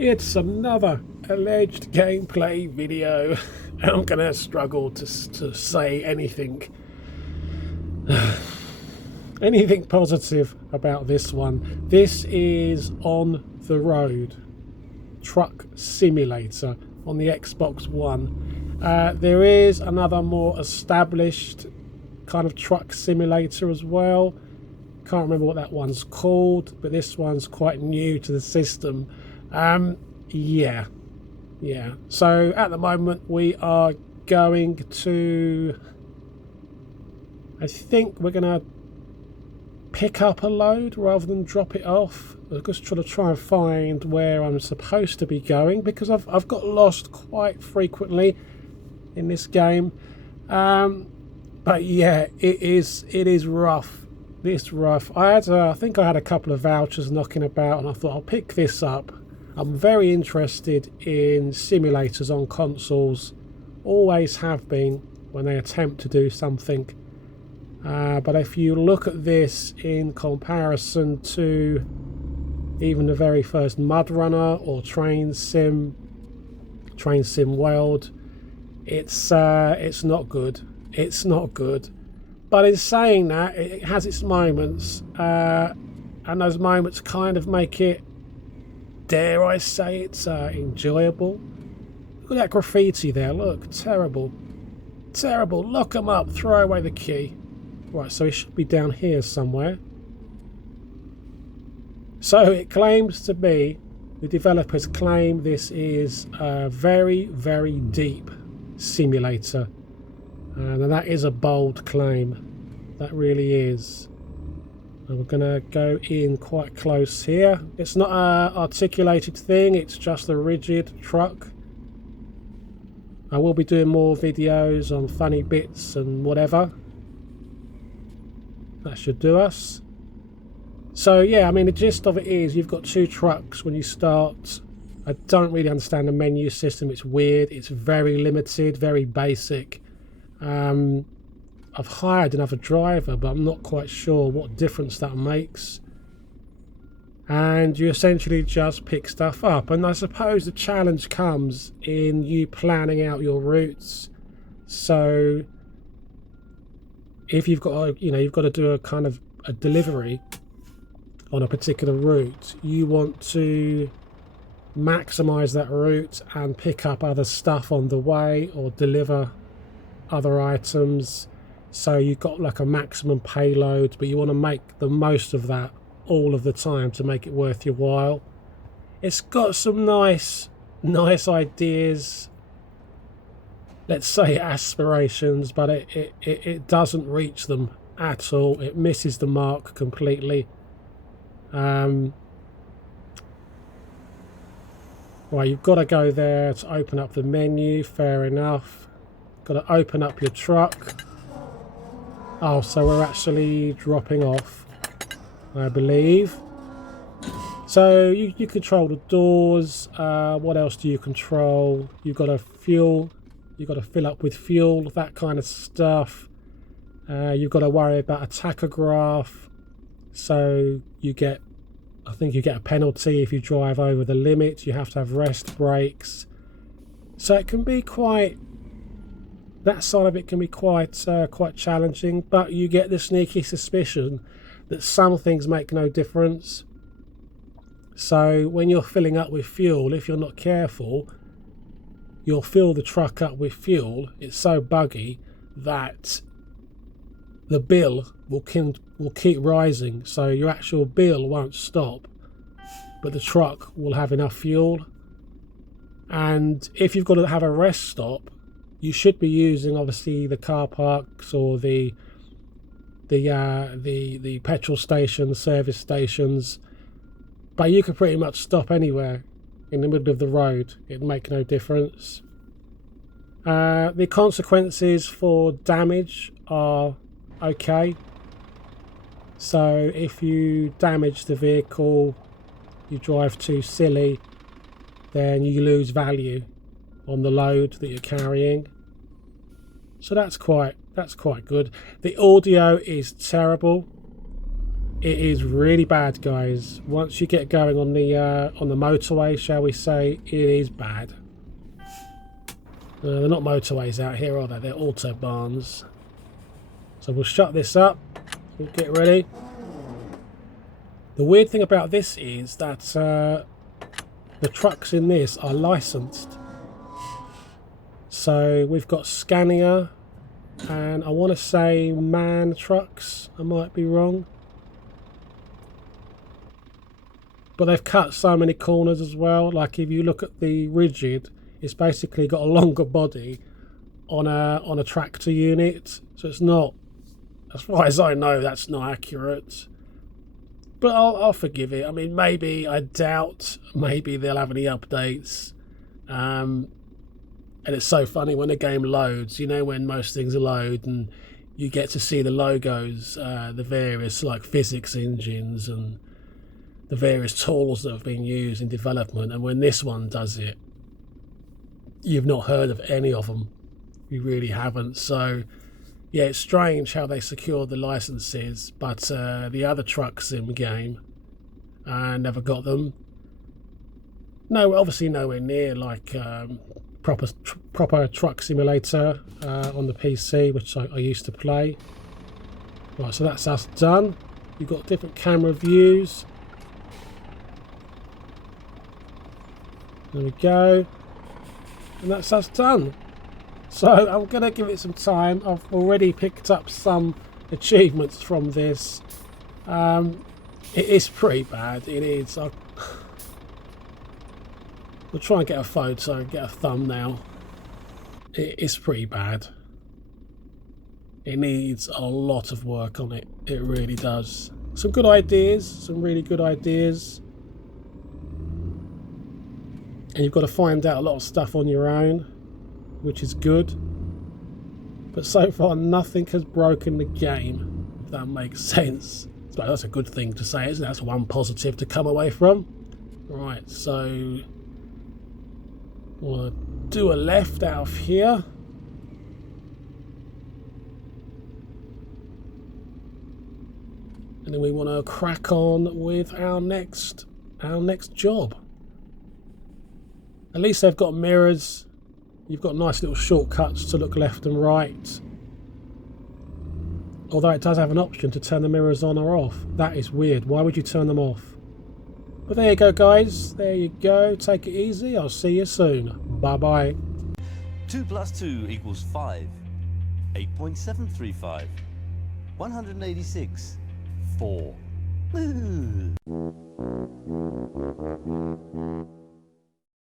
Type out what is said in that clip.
It's another alleged gameplay video. I'm gonna struggle to say anything positive about this one. This is On the Road Truck Simulator on the Xbox One. There is another more established kind of truck simulator as well. Can't remember what that one's called, but this one's quite new to the system. Yeah. So at the moment we are going to, I think we're gonna pick up a load rather than drop it off. I'm just trying to try and find where I'm supposed to be going, because I've got lost quite frequently in this game. But yeah, it is rough. It's rough. I think I had a couple of vouchers knocking about, and I thought I'll pick this up. I'm very interested in simulators on consoles. Always have been when they attempt to do something. But if you look at this in comparison to even the very first Mud Runner or Train Sim World, it's not good. It's not good. But in saying that, it has its moments, and those moments kind of make it, dare I say, it's enjoyable. Look at that graffiti there. Look, terrible. Lock 'em up. Throw away the key. Right, so it should be down here somewhere. So it claims to be, the developers claim this is a very, very deep simulator. And that is a bold claim. That really is. And we're going to go in quite close here. It's not an articulated thing, it's just a rigid truck. I will be doing more videos on funny bits and whatever. That should do us. So yeah, I mean, the gist of it is you've got two trucks when you start. I don't really understand the menu system. It's weird. It's very limited, very basic. I've hired another driver, but I'm not quite sure what difference that makes. And you essentially just pick stuff up. And I suppose the challenge comes in you planning out your routes. So if you've got you've got to do a kind of a delivery on a particular route, you want to maximize that route and pick up other stuff on the way or deliver other items. So you've got like a maximum payload, but you want to make the most of that all of the time to make it worth your while. It's got some nice ideas, let's say aspirations, but it doesn't reach them at all. It misses the mark completely. Right, you've got to go there to open up the menu. Fair enough. Got to open up your truck. Oh, so we're actually dropping off, I believe. So you control the doors. What else do you control? You've got to fuel. You've got to fill up with fuel, that kind of stuff. You've got to worry about a tachograph. So I think you get a penalty if you drive over the limit. You have to have rest breaks. So it can be quite, that side of it can be quite challenging, but you get the sneaky suspicion that some things make no difference. So when you're filling up with fuel, if you're not careful, you'll fill the truck up with fuel. It's so buggy that the bill will keep rising, so your actual bill won't stop, but the truck will have enough fuel. And if you've got to have a rest stop, you should be using obviously the car parks or the petrol stations, service stations, but you could pretty much stop anywhere in the middle of the road. It'd make no difference. The consequences for damage are okay. So if you damage the vehicle, you drive too silly, then you lose value on the load that you're carrying. So that's quite good. The audio is terrible. It is really bad, guys. Once you get going on the motorway, shall we say, it is bad. They're not motorways out here, are they? They're autobahns. So we'll shut this up. We'll get ready. The weird thing about this is that the trucks in this are licensed. So we've got Scania and I want to say MAN trucks. I might be wrong. But they've cut so many corners as well. Like if you look at the rigid, it's basically got a longer body on a tractor unit. So it's not, as far as I know, that's not accurate. But I'll forgive it. I mean, maybe, I doubt, maybe they'll have any updates. And it's so funny when the game loads, you know, when most things load and you get to see the logos, the various like physics engines and the various tools that have been used in development, and when this one does it, you've not heard of any of them. You really haven't. So yeah, it's strange how they secure the licenses, but the other trucks in the game, never got them. No, obviously nowhere near like proper truck simulator on the PC, which I used to play. Right, so that's us done. You've got different camera views. There we go. And that's us done. So I'm going to give it some time. I've already picked up some achievements from this. It is pretty bad. It is. I'll try and get a photo, get a thumbnail. It is pretty bad. It needs a lot of work on it. It really does. Some good ideas, some really good ideas. And you've got to find out a lot of stuff on your own, which is good. But so far, nothing has broken the game, if that makes sense. So that's a good thing to say, isn't it? That's one positive to come away from. Right, so we'll do a left out of here. And then we want to crack on with our next job. At least they've got mirrors. You've got nice little shortcuts to look left and right. Although it does have an option to turn the mirrors on or off. That is weird. Why would you turn them off? But there you go, guys. There you go. Take it easy. I'll see you soon. Bye-bye. 2 + 2 = 5. 8.735. 186. 4.